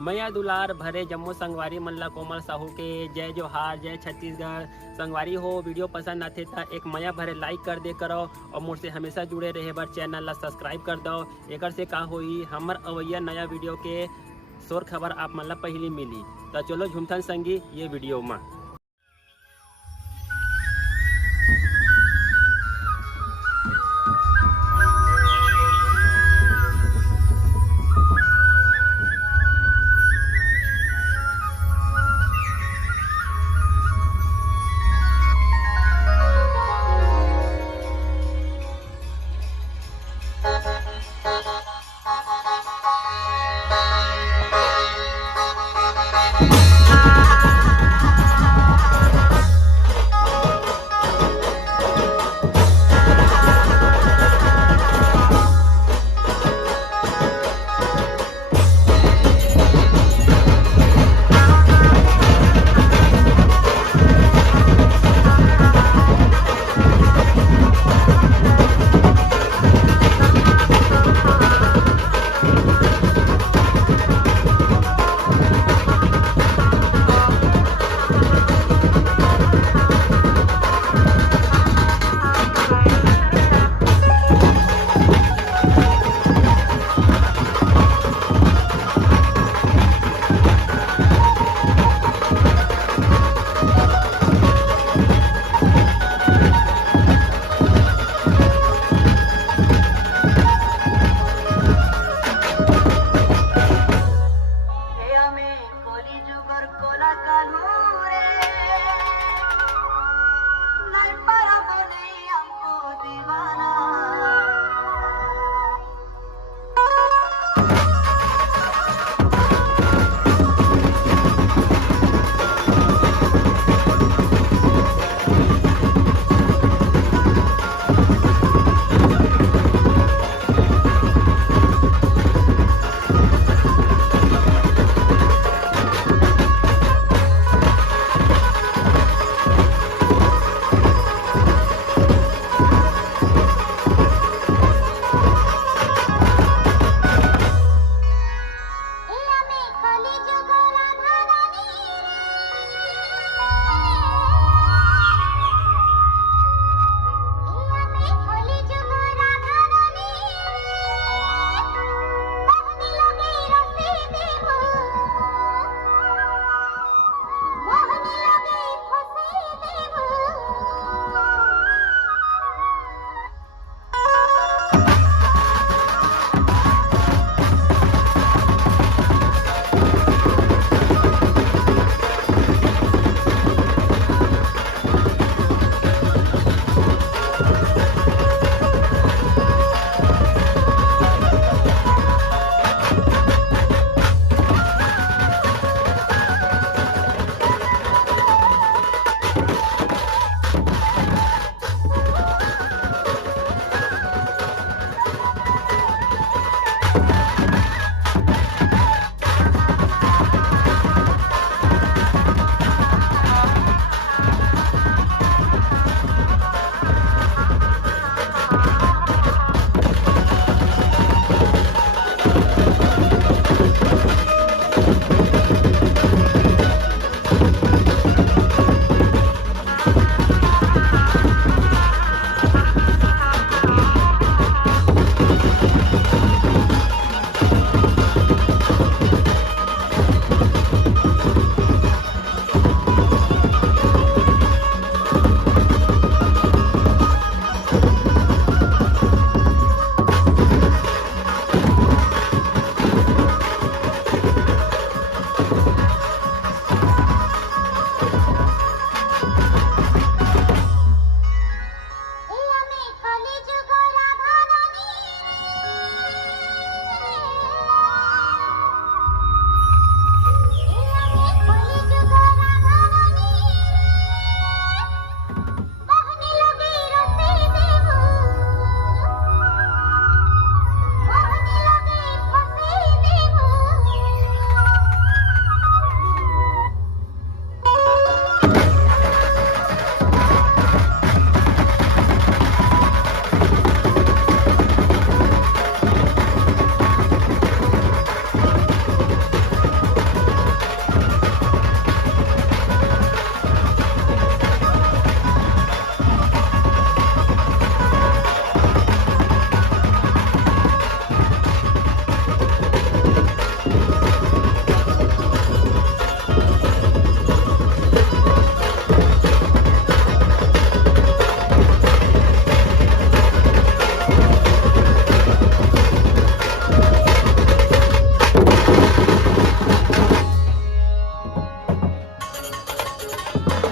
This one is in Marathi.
मैया दुलार भरे जम्मू संगवारी मल्ला कोमल साहू के जय जोहार, जय छत्तीसगढ़। संगवारी हो वीडियो पसंद आते तो एक मैया भरे लाइक कर दे करो और मुझसे हमेशा जुड़े रहे बर चैनल ला सब्सक्राइब कर दो। एक से का होई हमर अवैया नया वीडियो के शोर खबर आप मन ला पहली मिली। तो चलो झुमथन संगी ये वीडियो में।